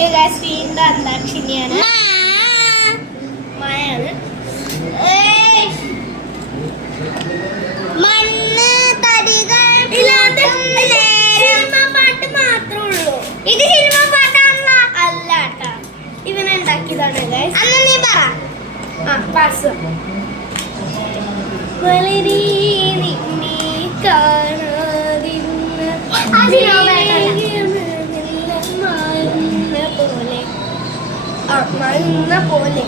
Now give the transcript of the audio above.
വീണ്ടും അന്താക്ഷരിയാണ്. മഴയാണ്. മണ്ണ് തടികൾ പാട്ട് മാത്രമേ ഉള്ളൂ. ഇത് സിനിമ പാട്ടാണല്ലോ. അല്ല കേട്ടാ, ഇവനുണ്ടാക്കിയതാണ് ഗൈസ്. അന്ന് നീ പറ. പാസ്. വളരെ നിന്നെ കാണാതിരുന്ന മണ്ണ പോലെ